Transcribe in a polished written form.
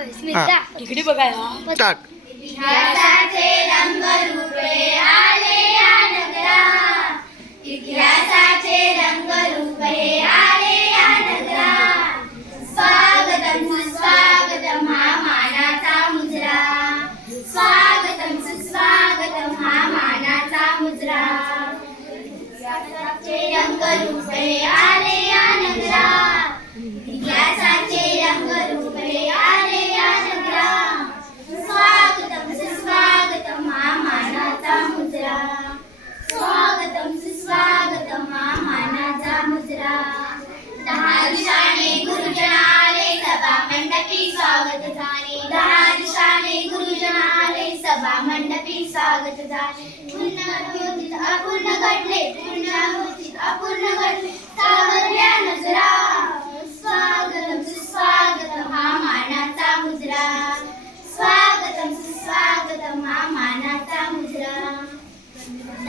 इकडे बघा टाक. इतिहासाचे रंगरूपे आले या नगरात, इतिहासाचे रंगरूपे आले या नगरात. स्वागतम सुस्वागतम हा मानाचा मुजरा, स्वागतम सुस्वागतम हा मानाचा मुजरा. इतिहासाचे रंगरूपे आले या नगरात, इतिहासाचे रंगरूपे आले या नगरात. स्वागतम सुस्वागतम हा मानाचा मुजरा, स्वागतम सुस्वागतम हा मानाचा मुजरा. दहा दिशाने गुरुजन आले सभा मंडपी स्वागत झाले, दहा दिशाने गुरुजन आले सभा मंडपी स्वागत झाले. पूर्ण होतीत अपूर्ण घडले, पूर्ण होतीत अपूर्ण घडले, सावरल्या नजरा. स्वागतम सुस्वागतम हा